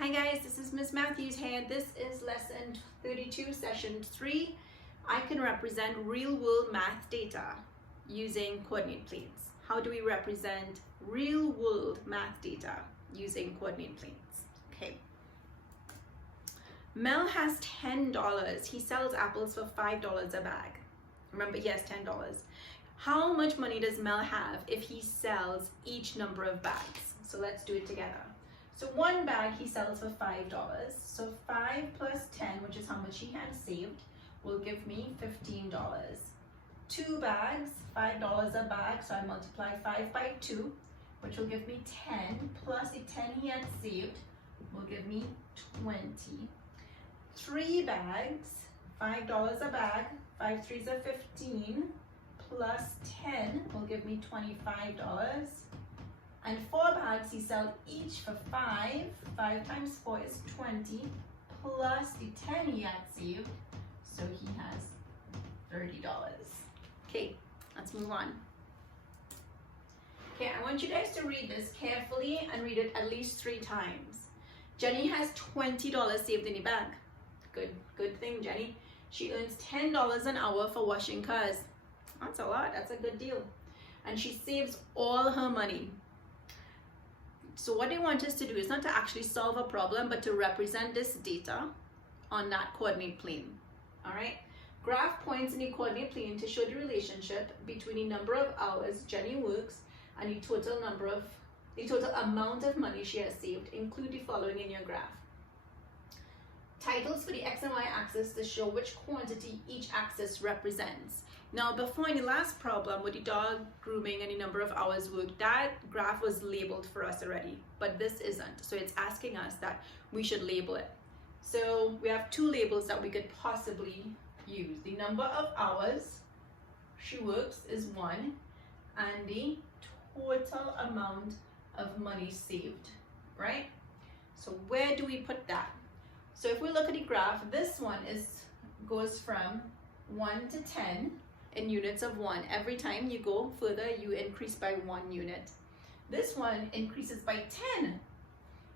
Hi guys, this is Miss Matthews here. This is lesson 32, session 3. I can represent real world math data using coordinate planes. How do we represent real world math data using coordinate planes? Okay. Mel has $10. He sells apples for $5 a bag. Remember, he has $10. How much money does Mel have if he sells each number of bags? So let's do it together. So one bag he sells for $5. So 5 plus 10, which is how much he had saved, will give me $15. Two bags, $5 a bag, so I multiply 5 by 2, which will give me 10, plus the 10 he had saved will give me 20. Three bags, $5 a bag, 5 threes are 15, plus 10 will give me $25. And 4 bags he sells each for 5. 5 times 4 is 20, plus the 10 he had saved, so he has $30. Okay, let's move on. Okay, I want you guys to read this carefully and read it at least 3 times. Jenny has $20 saved in the bag. Good thing, Jenny. She earns $10 an hour for washing cars. That's a lot, that's a good deal. And she saves all her money. So what they want us to do is not to actually solve a problem, but to represent this data on that coordinate plane. All right? Graph points in the coordinate plane to show the relationship between the number of hours Jenny works and the total amount of money she has saved. Include the following in your graph. Titles for the X and Y axis to show which quantity each axis represents. Now, before in the last problem with the dog grooming and the number of hours worked, that graph was labeled for us already, but this isn't. So it's asking us that we should label it. So we have 2 labels that we could possibly use. The number of hours she works is 1, and the total amount of money saved, right? So where do we put that? So if we look at the graph, this one goes from 1 to 10 in units of 1. Every time you go further, you increase by 1 unit. This one increases by 10.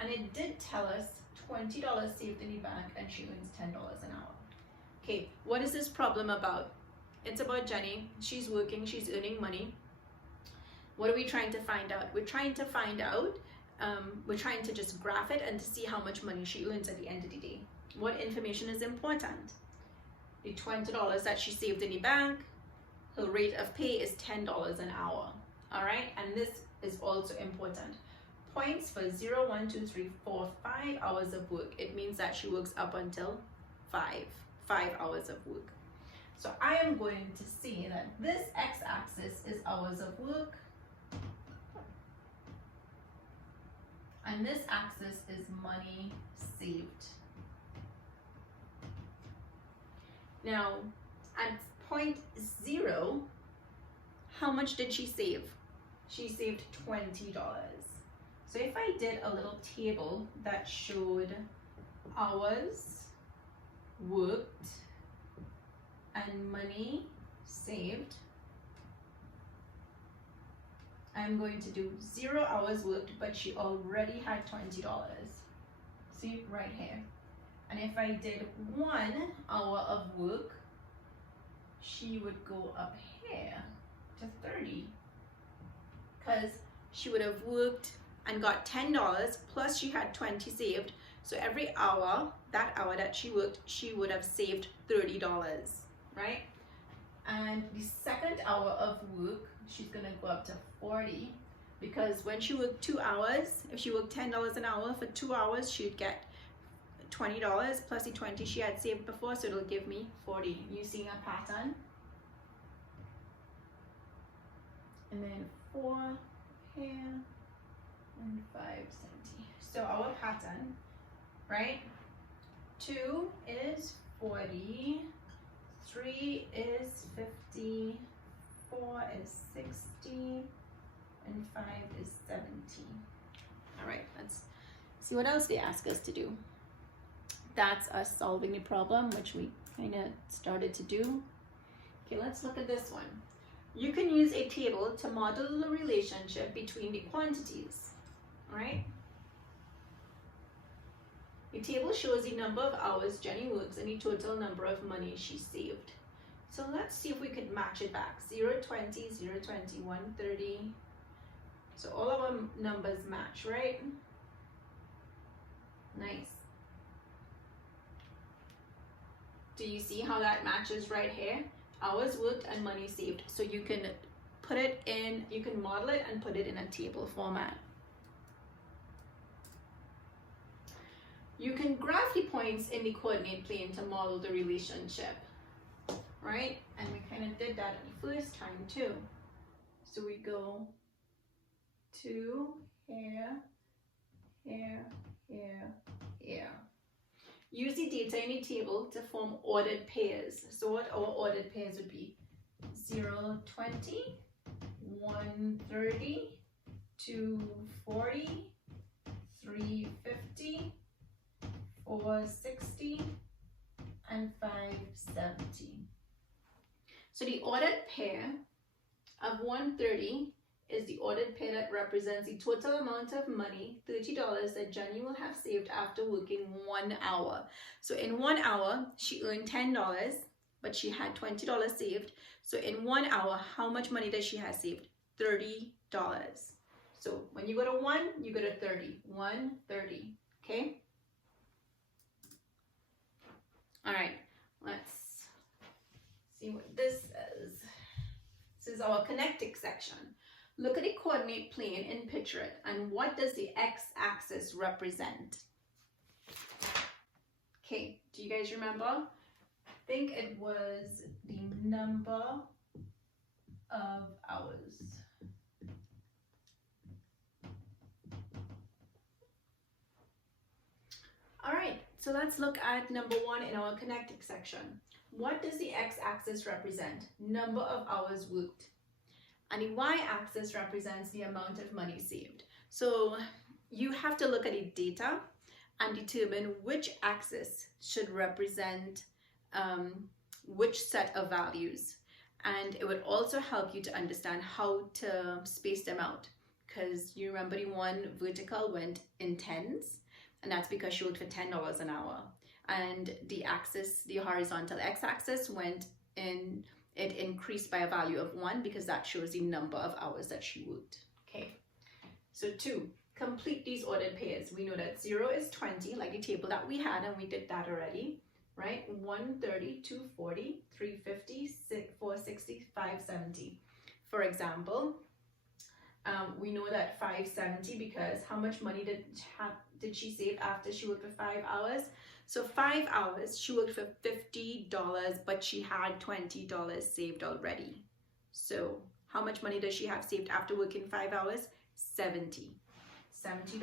And it did tell us $20 saved in the bank, and she earns $10 an hour. Okay, what is this problem about? It's about Jenny. She's working, she's earning money. What are we trying to find out? We're trying to find out, we're trying to just graph it and to see how much money she earns at the end of the day. What information is important? The $20 that she saved in the bank, her rate of pay is $10 an hour. All right, and this is also important. Points for 0, 1, 2, 3, 4, 5 hours of work. It means that she works up until 5 hours of work. So I am going to say that this x-axis is hours of work, and this axis is money saved. Now, at point 0, how much did she save? She saved $20. So if I did a little table that showed hours worked and money saved, I'm going to do 0 hours worked, but she already had $20. See, right here. And if I did 1 hour of work, she would go up here to 30, because she would have worked and got $10 plus she had 20 saved. So every hour, that hour that she worked, she would have saved $30, right? And the second hour of work, she's gonna go up to 40, because when she worked 2 hours, if she worked $10 an hour for 2 hours, she'd get $20 plus the 20 she had saved before, so it'll give me 40. You seeing a pattern? And then 4 here and 5 centi. So our pattern, right? 2 is 40, 3 is 50, 4 is 60, and 5 is 70. All right, let's see what else they ask us to do. That's us solving the problem, which we kind of started to do. Okay, let's look at this one. You can use a table to model the relationship between the quantities, right? The table shows the number of hours Jenny works and the total number of money she saved. So let's see if we could match it back. 0, 20, 0, 20, 130. So all of our numbers match, right? Nice. Do you see how that matches right here? Hours worked and money saved. So you can put it in, you can model it and put it in a table format. You can graph the points in the coordinate plane to model the relationship, right? And we kind of did that in the first time too. So we go to here, here, here, here. Use the data in the table to form ordered pairs. So what our ordered pairs would be 0, 20, 130, 240, 350, 460, and 570. So the ordered pair of 130 is the ordered pair that represents the total amount of money, $30, that Jenny will have saved after working 1 hour. So in 1 hour, she earned $10, but she had $20 saved. So in 1 hour, how much money does she have saved? $30. So when you go to 1, you go to 30. 130, okay? All right, let's see what this says. This is our connecting section. Look at the coordinate plane and picture it. And what does the x-axis represent? Okay, do you guys remember? I think it was the number of hours. All right, so let's look at number 1 in our connecting section. What does the x-axis represent? Number of hours worked. And the y-axis represents the amount of money saved. So you have to look at the data and determine which axis should represent which set of values. And it would also help you to understand how to space them out, because you remember the one vertical went in tens, and that's because she worked for $10 an hour. And the axis, the horizontal x-axis went in, it increased by a value of 1 because that shows the number of hours that she worked. Okay, so 2, complete these ordered pairs. We know that 0 is 20, like the table that we had, and we did that already, right? 130, 240, 350, 460, 570. For example, we know that 570 because how much money did she save after she worked for 5 hours? So 5 hours, she worked for $50, but she had $20 saved already. So how much money does she have saved after working 5 hours? $70. $70,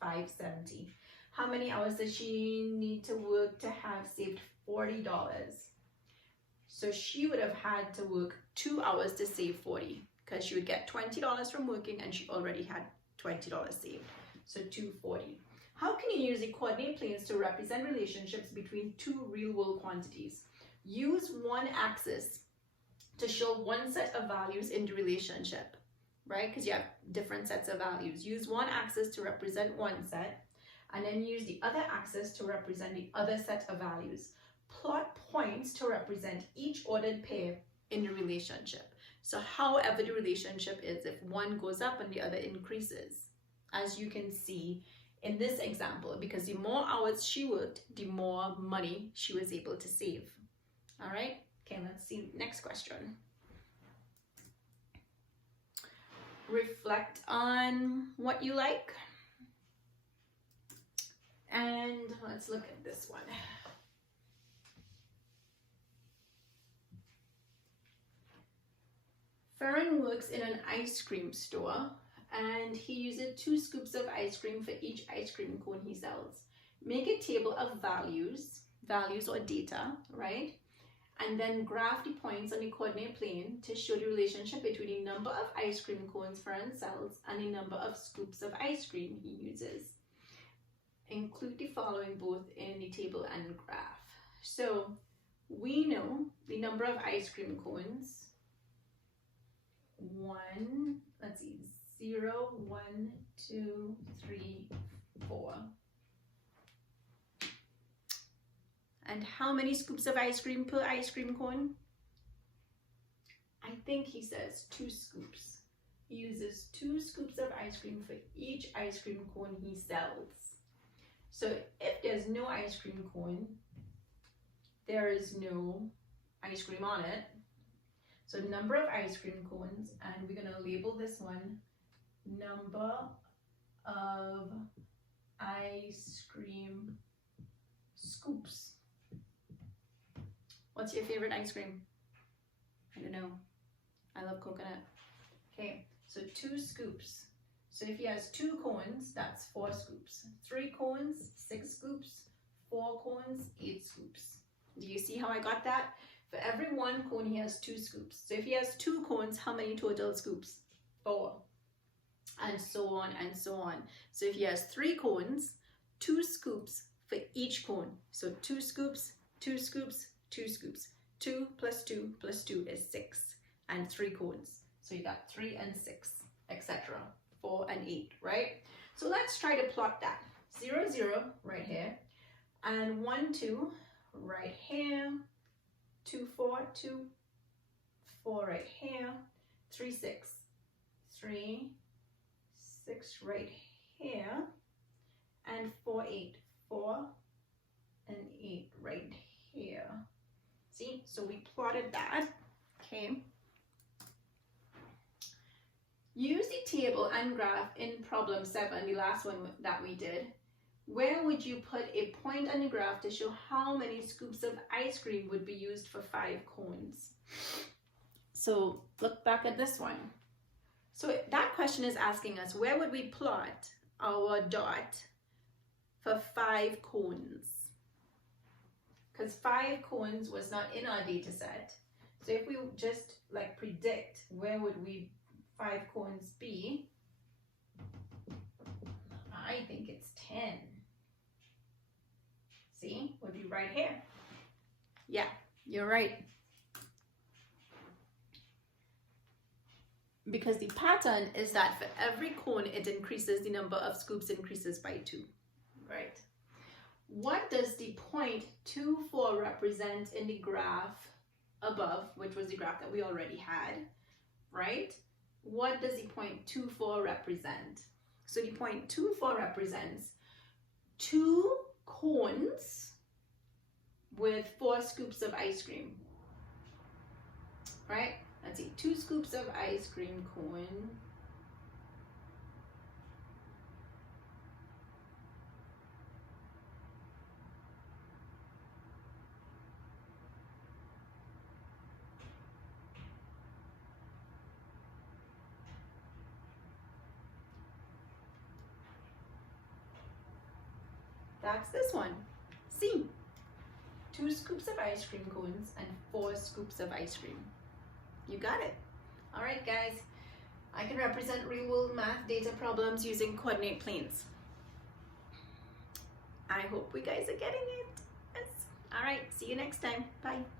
570. How many hours does she need to work to have saved $40? So she would have had to work 2 hours to save 40, because she would get $20 from working and she already had $20 saved. So 240. How can you use the coordinate planes to represent relationships between two real-world quantities? Use one axis to show one set of values in the relationship, right? Because you have different sets of values. Use one axis to represent one set, and then use the other axis to represent the other set of values. Plot points to represent each ordered pair in the relationship. So however the relationship is, if one goes up and the other increases, as you can see in this example, because the more hours she worked, the more money she was able to save. All right, okay, let's see next question. Reflect on what you like. And let's look at this one. Farron works in an ice cream store, and he uses 2 scoops of ice cream for each ice cream cone he sells. Make a table of values or data, right? And then graph the points on the coordinate plane to show the relationship between the number of ice cream cones Farron sells and the number of scoops of ice cream he uses. Include the following both in the table and graph. So we know the number of ice cream cones. 0, 1, 2, 3, 4. And how many scoops of ice cream per ice cream cone? I think he says 2 scoops. He uses 2 scoops of ice cream for each ice cream cone he sells. So if there's no ice cream cone, there is no ice cream on it. So number of ice cream cones, and we're gonna label this one number of ice cream scoops. What's your favorite ice cream? I don't know. I love coconut. Okay, so 2 scoops. So if he has 2 cones, that's 4 scoops. 3 cones, 6 scoops. 4 cones, 8 scoops. Do you see how I got that? For every 1 cone, he has 2 scoops. So if he has 2 cones, how many total scoops? 4. And so on and so on. So if he has 3 cones, 2 scoops for each cone. So 2 scoops, 2 scoops, 2 scoops. 2 plus 2 plus 2 is 6. And 3 cones. So you got 3 and 6, etc. 4 and 8, right? So let's try to plot that. 0, 0 right here. And 1, 2 right here. 2, 4, 2, 4 right here. 3, 6. 3, 6 right here. And 4, 8. 4 and 8 right here. See? So we plotted that. Okay. Use the table and graph in problem 7, the last one that we did. Where would you put a point on the graph to show how many scoops of ice cream would be used for 5 cones? So look back at this one. So that question is asking us, where would we plot our dot for 5 cones? Because 5 cones was not in our data set. So if we just like predict, where would we 5 cones be? I think it's 10. See, would be right here. Yeah, you're right. Because the pattern is that for every cone, it increases, the number of scoops increases by 2, right? What does the point 2, 4 represent in the graph above, which was the graph that we already had, right? What does the point 2, 4 represent? So the point 2, 4 represents 2 cones with 4 scoops of ice cream, right? Let's see, 2 scoops of ice cream cone. That's this one. C. 2 scoops of ice cream cones and 4 scoops of ice cream. You got it. All right, guys. I can represent real-world math data problems using coordinate planes. I hope you guys are getting it. Yes. All right. See you next time. Bye.